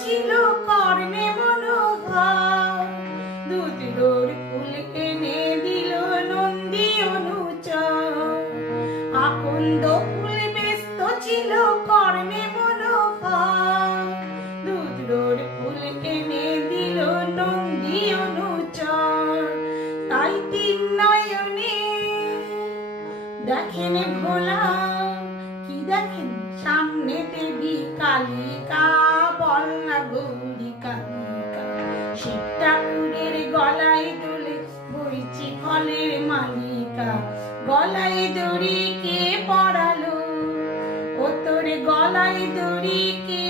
ছিল কর্ণে মনোহর, দুধুর ফুল এনে দিল নন্দী অনুচর। আকন্দ ফুল ব্যস্ত ছিল কর্ণে মনোহর, দুধুর ফুল এনে দিল নন্দী অনুচর। তাই তিন নয়নে দেখেন ভোলা, কি দেখেন সামনে দেবী কালিকা, বলনা গৌরী কালিকা। শিব ঠাকুরের গলায় দুলে বইছি ফলের মালিকা, গলায় দড়ি কে পরালো, ও তোর গলায় দড়ি কে